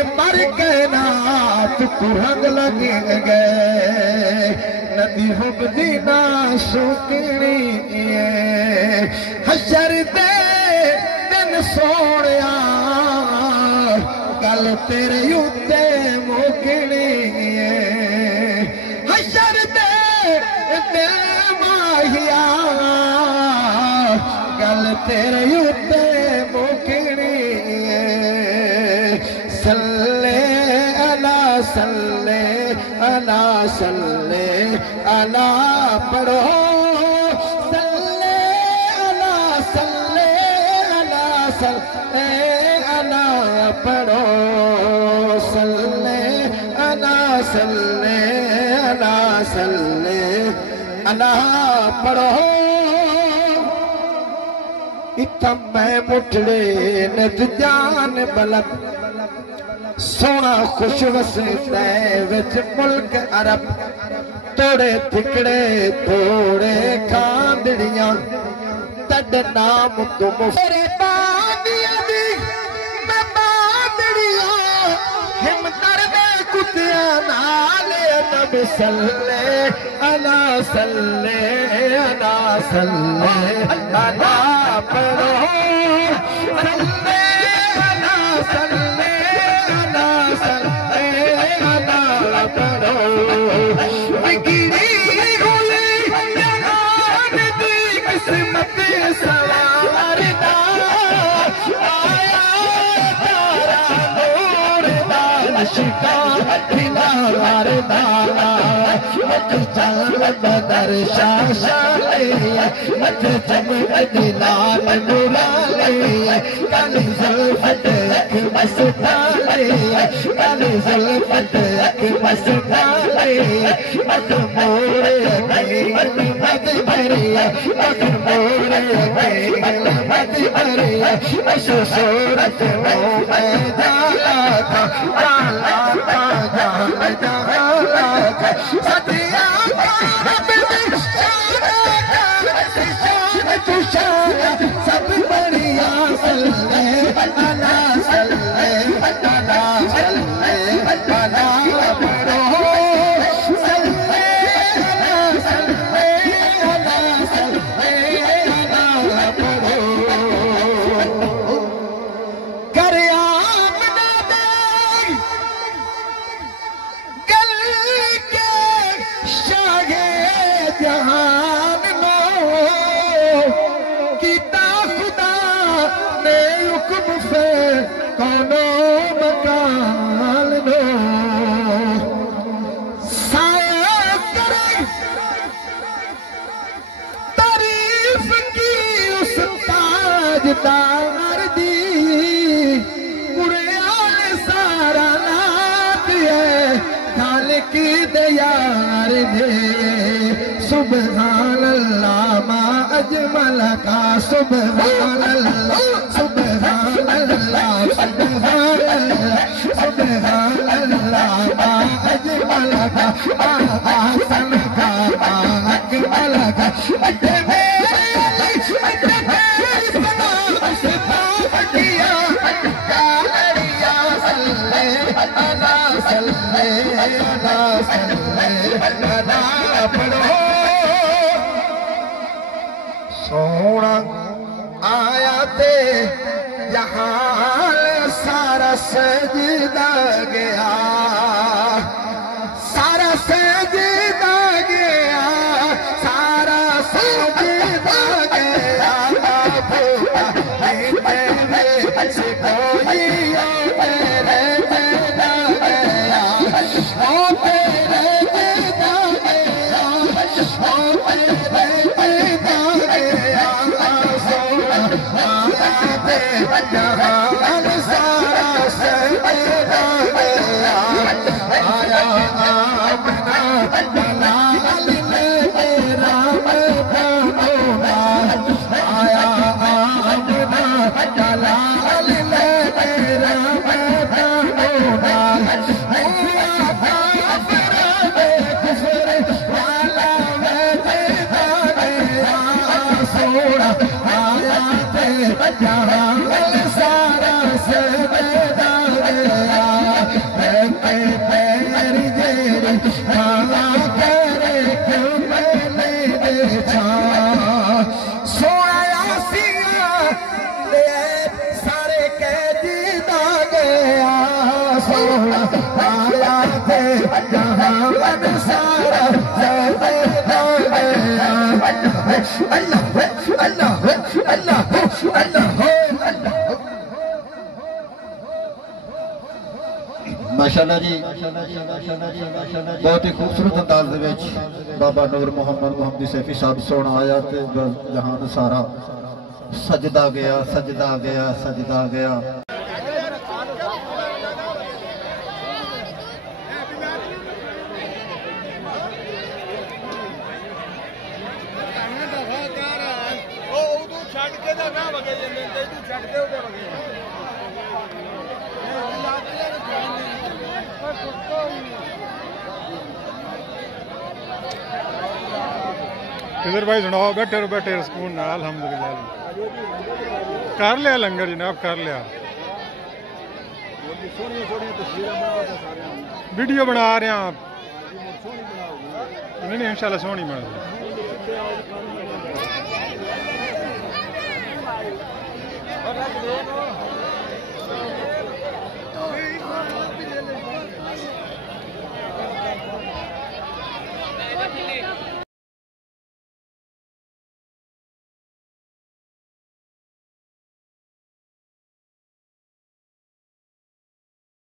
ये मर के नात कुरंग लगे गए नदी हुबदी ना सुकनी हशर दे दिन सोनिया गल तेरे उत्ते मुकनी हशर दे दिन माहिया गल तेरे उत्ते मुकनी सल्ले अला सल्ले अला सल्ले अला पढ़ो सल्ले अला सल्ले अला सल्ले अला पढ़ो सल्ले अला सल्ले अला सल्ले अला पढ़ो इतम मैं मुठड़े नद जान बलत सोना खुश वसता विच मुल्क अरब तोड़े थिकड़े थोड़े खांदड़ियां तड नाम तुम मेरे बादिया दी मैं बादड़ियां हिम दर्द कुतिया नाल नबी सल्ले अला सल्ले अला सल्ले अला पढ़ो सल्ले अला सल्ले अला सल्ले अला पढ़ो बिगड़ी होली जहान दी किस्मत सवारदा आया तारा नूर दा नशिका दिलार दा मत चाल बदर शाशाले मत चमक दिलाल मुराले काली जुल्फत अख मस्ताले काली जुल्फत अख मस्ताले मत मोरे के मत भरिया मत मोरे के मत भरिया अशो सूरत वो मैं जाला था जाल जाला था सतिया सब बढ़िया सल्ले अला सल्ले अला सल्ले अला पढ़ो सल्ले अला सल्ले अला सल्ले अला पढ़ो कर आमना दे गल के शागे जहान नो कीता खुदा ने हुक्म से कौनो मकाल नो साया करे तारीफ की उस ताजदार दी कुरान सारा नात है खालिक दयार दे सुबहान अल्लाह मा अजमल का सुबहान अल्लाह सुबहान अल्लाह सुबहान अल्लाह सुबहान अल्लाह मा अजमल का आसन का अकमल का अटे मेरे अटे मेरे सलाम से पाकिया कालिया सल्ले अला सल्ले अला सल्ले अला पढ़ो सोना आया ते जहां सारा सजदा गया सारा सजदा गया सारा सजदा गया भूखा तेरे से कोई तेरे जेदा गया ओ तेरे जेदा गया ओ तेरे जेदा गया सोना आया ते जहान सारा सजदा गया आया आमना दलाल ने तेरा मदाना आया आमना दलाल ने तेरा मदाना वाला मैं तेरा गया सोना आया ते जहान सारा सजदा गया जान सारा सजदा गया अल्लाह अल्लाह अल्लाह अल्लाह माशाअल्लाह जी बहुत ही खूबसूरत अंदाज दे बाबा नूर मोहम्मद मुहम्मदी सैफी साहब सोना आया ते जहान सारा सजदा गया सजदा गया सजदा गया। इधर भाई सुनाओ बैठे बैठे सुकून ना अल्हम्दुलिल्लाह कर लिया लंगर जनाब कर लिया वीडियो बना रहे हैं नहीं इंशाल्लाह सोहनी बना